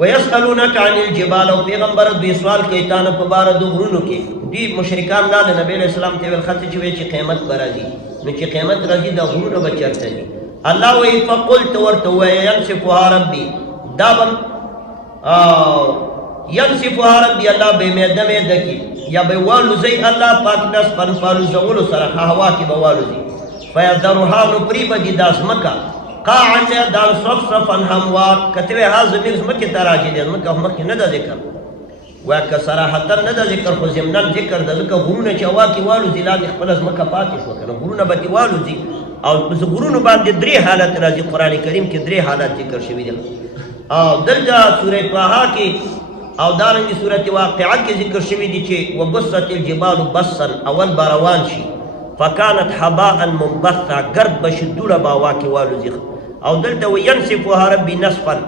ويسألونك عن الجبال او پیغمبر دوی سوال کوي تا نه په بار د غرونو کې دوی مشرکان دا د نبی علیہ السلام ته ویل خط چې قیامت پر راځي نو چې قیامت راځي د غرونو به چرته دي الله وی فقلت ورته وی ينصفها ربي دابن ينصفها ربي الله به میده میده کی یا به والو زي الله پاک نس پن پالو زغلو سره هوا کې به والو دي فيذرها نو پری بدی داس مکه قاعا دان صفصفا هموار کتوی ها زمین زمکی تراجی دید مکه مکی نده ذکر وکه صراحتا نده ذکر خو زمنان ذکر ده ذکر غرونه چې هوا کې والو زی لاد خپل از مکه پاتې شو کنه غرونه به والو زی او غرونه باندې درې حالت راځي قران کریم کې درې حالت ذکر شوی دي او درجه سوره طه کې او دارنګه سوره واقعه کې ذکر شوی دي چې وبست الجبال بصا اول باروان شي فكانت حباء منبثا گرد بشدوله باوا کې والو زی او دلته وينصفها ربي نصفا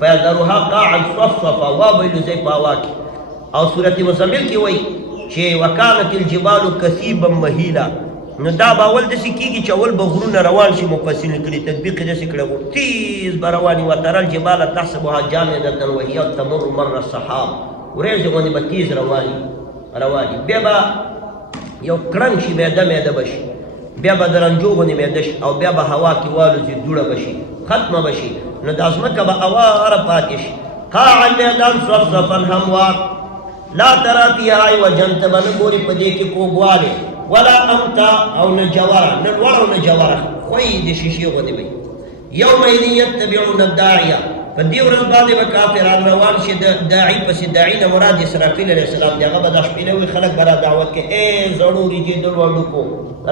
فيذرها قاعا صفصفا وابل زي باوا کې او سوره مزمل کې وایي چې وكانت الجبال كثيبا مهيلا نو دا باول د سکیږي چې اول بغرونه روان شي مفصل کړي تطبیق دې سکړه تیز برواني وتر الجبال تحسبها جامده وهي تمر مر السحاب ورېځ باندې بتیز رواني بیا یو کرنګ شي میده میده بشي بیا به درنجو باندې میده شي او بیا به هوا کې والوځي دوړه بشي ختمه بشي نو د ازمکه به اواره پاتې شي قاعا میدان صفصفا هموار لا ترى فيها عوجا ته به نه ګورې په دې کې کوږوالی ولا امتا او نه جوره نه لوړ او نه جوره خوی د شیشې غوندې وي یومئذ یتبعون الداعیه په دې ورځ باندې به کافران روان شي د داعي پسې داعي نه مراد اسرافیل علیه السلام دی هغه به دا شپېلې وي خلک به را دعوت کوي ای زړو رجېدل وړوکو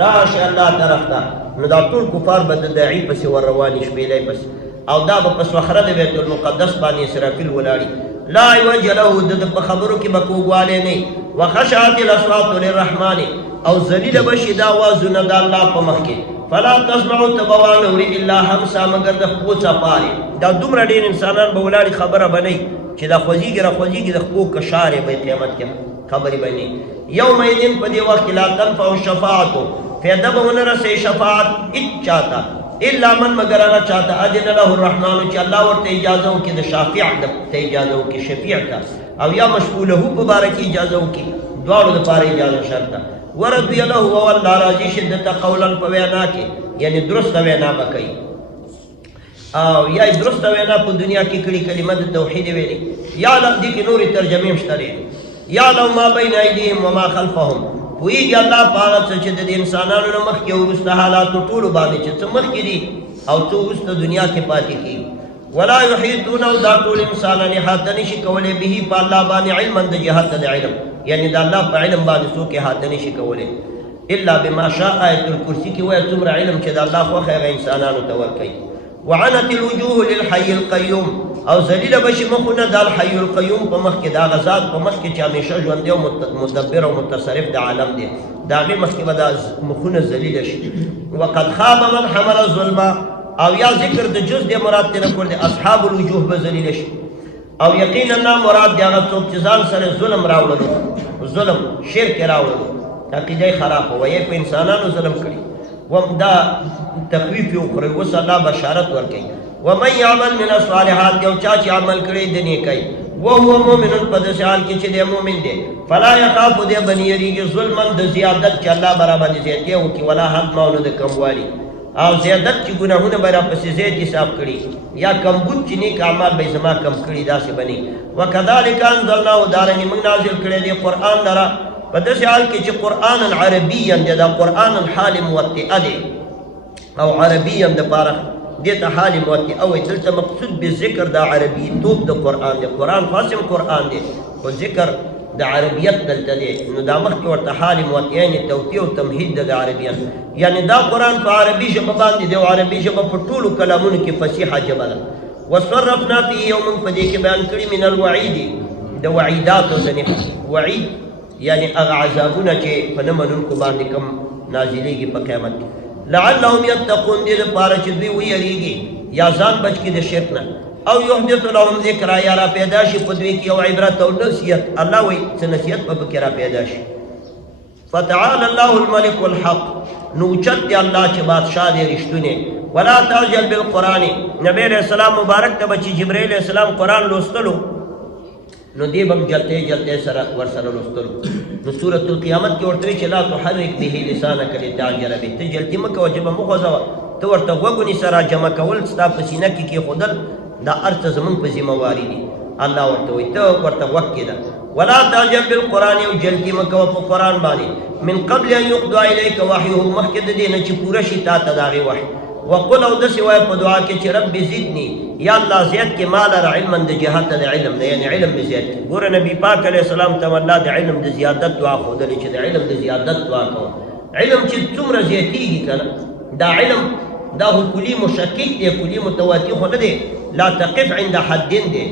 راشه الله طرف ته نو دا ټول کفار به د داعي پسې ور رواني شپېلې پسې او دا به په صخره د بیت المقدس باندې اسرافیل ولاړي لا عوج له د په خبرو کې به کوږوالی نه وخشعت الاصوات للرحمن او ذلیل بشي دا آوازونه د الله په مخ کې فلا تسمعوا تبوان اوري الا همسا مگر د خپو څپارې دا دومره ډېر انسانان به ولاړې خبره بنئ چې دا خوځېږي را خوځېږي د خپو کشارې به قیامت کې خبرې بنئ یومئذ په دې وخت کې لا تنفع الشفاعت فایده به ونه رسوي شفاعت هېڅ چاته الا من مگر هغه چاته اذن له الرحمن چې الله ورته اجازه وکړي د شافع ته اجازه وکړي شفیع ته او یا مشغوله په باره کې اجازه وکړي دواړو دپاره اجازه شرط ده ورضی له والله راضي شدت قولا په وینا کې یعنی درسته وینا به کوي او یا درسته وینا په دنیا کې کړي کلمه د توحید ویلي یا لم دې کې نورې ترجمې هم شته دی یا لو ما بین ایدیهم وما خلفهم پوهېږي الله په هغه څه چې د دې انسانانو نه مخکې او وروسته حالاتو ټولو باندې چې څه مخکې دي او څه وروسته دنیا کې پاتې کېږي ولا یحیطون او دا ټول انسانان احاطه نشي کولی به په الله باندې علما د جهت د علم یعنی د الله په علم باندې څوک احاطه نشي کولی الا بما شاء آیت الکرسي کې وایي څومره علم چې د الله خوښه هغه انسانانو ته ورکوي وعنت الوجوه للحي القيوم او ذلیله بشي مخونه د الحي القيوم په مخ کې د هغه ذات په مخ کې چې همیشه ژوندی او مدبر او متصرف د عالم دی د هغې مخ کې به دا مخونه ذلیله شي وقد خاب من حمل ظلمه او یا ذکر د جز دی مراد ترې نه کړ دی اصحاب الوجوه به ذلیله شي او یقینا نه مراد دی هغه څوک چې ځان سره ظلم راوړلو ظلم شرک راوړلو عقیده یې خراب وایي په انسانانو ظلم کړي ودا تخویف یې وکړي اوس الله بشارت ورکوي ومن یعمل من الصالحات یو چا چې عمل کړی د نیکۍ وهو مؤمن په داسې حال کې چې دی مؤمن دی فلا یخاف دی به نه یېرېږي ظلما د زیادت چې الله به راباندې زیاتې وکړي ولا حتما او نه د کموالي او زیادت چې ګناهونه به راپسې زیات حساب کړي یا کمبود چې نیک اعمال به یې زما کم کړي داسې به نه وکذلک انزلناه دارنګې موږ نازل کړی دی قرآن لره په داسې حال کې چې قرآنا عربیا دی دا قرآنا حال موطئه دی او عربیا دپاره دې ته حال موطئه وایي دلته مقصود بذکر د عربیتوب د قرآن دی قرآن خاصم قرآن دی خو ذکر د عربیت دلته دی نو دا مخکې ورته حال موطئه یعنې توطیع او تمهید د عربیت یعنې دا قرآن په عربي ژبه باندې دی او عربي ژبه په ټولو کلامونو کې فصیحه ژبه ده وصرفنا فيه یو موږ په دې کې بیان کړي من الوعید د وعیداتو ځینې وعید یعنی هغه عذابونه چې په نه منونکو باندې کوم نازلېږي په قیامت کې لعلهم یتقون دې دپاره چې دوی ویریږي یا ځان بچ کړي د شرک نه او یحدث لهم ذکرا یا را پیدا شي په دوی کې یو عبرت او نصیحت الله وایي څه نصیحت به پکې را پیدا شي فتعالى الله الملك الحق نو اوچت دی الله چې بادشاه دی رښتونی ولا تعجل بالقرآن نبی علیہ السلام مبارک ته بچی جبرائیل علیہ السلام قرآن لوستلو نو دی بم جلتے جلتے ور سره لوستلو نو سورۃ القیامت کې ورته چې لا تحرک به لسانک لتعجل به ته جلتی مکه وجب مخوځه ته ورته وګونی سره جمع کول ستا په سینه کې خودل دا ارث زمون په ذمہ واری دي الله ورته وي ته ورته وکیدا ولا تعجل بالقران او جلتی مکه په قرآن باندې من قبل ان يقضى اليك وحيه مخکد دین چې پوره شي تا ته داغي وحي وقل او د سوای په دعا کې چې رب زدنی یا الله زیات کې مال را علم د جهات د علم نه یعنی علم به زیات ګور نبی پاک علیہ السلام ته الله د علم د زیادت دعا خو د چې د علم د زیادت دعا کو علم چې څومره زیاتیږي کنه دا علم دا هو کلی مشکک دی کلی متواتر خو نه دی لا تقف عند حد دی